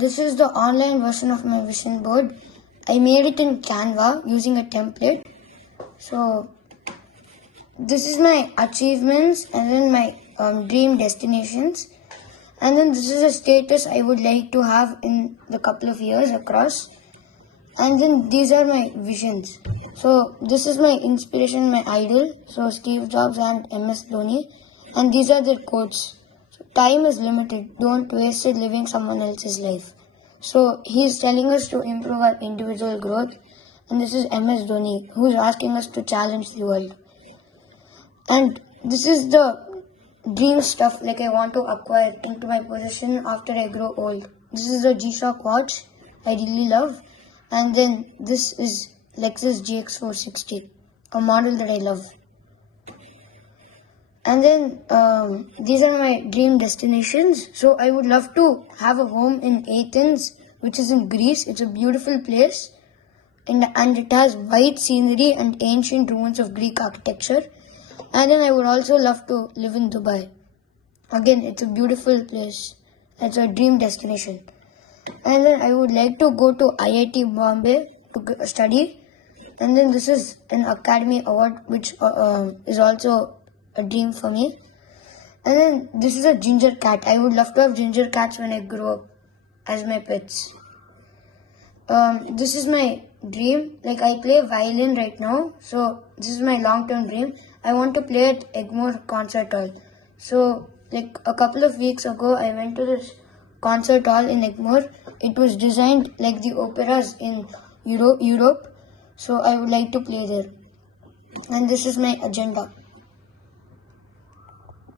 this is the online version of my vision board. I made it in Canva using a template. So this is my achievements and then my dream destinations. And then this is a status I would like to have in the couple of years across. And then these are my visions. So this is my inspiration, my idol. So Steve Jobs and MS Dhoni. And these are their quotes. So time is limited. Don't waste it living someone else's life. So he's telling us to improve our individual growth. And this is MS Dhoni, who's asking us to challenge the world. And this is the dream stuff like I want to acquire into my possession after I grow old. This is a G-Shock watch I really love. And then this is Lexus GX460, a model that I love. And then these are my dream destinations. So I would love to have a home in Athens, which is in Greece. It's a beautiful place. And it has white scenery and ancient ruins of Greek architecture. And then I would also love to live in Dubai. Again, it's a beautiful place. It's a dream destination. And then I would like to go to IIT Bombay to study. And then this is an Academy Award, which is also a dream for me. And then this is a ginger cat. I would love to have ginger cats when I grow up as my pets. This is my dream. Like I play violin right now. So this is my long-term dream. I want to play at Egmore Concert Hall. So like a couple of weeks ago, I went to this concert hall in Egmore. It was designed like the operas in Europe. So I would like to play there. And this is my agenda.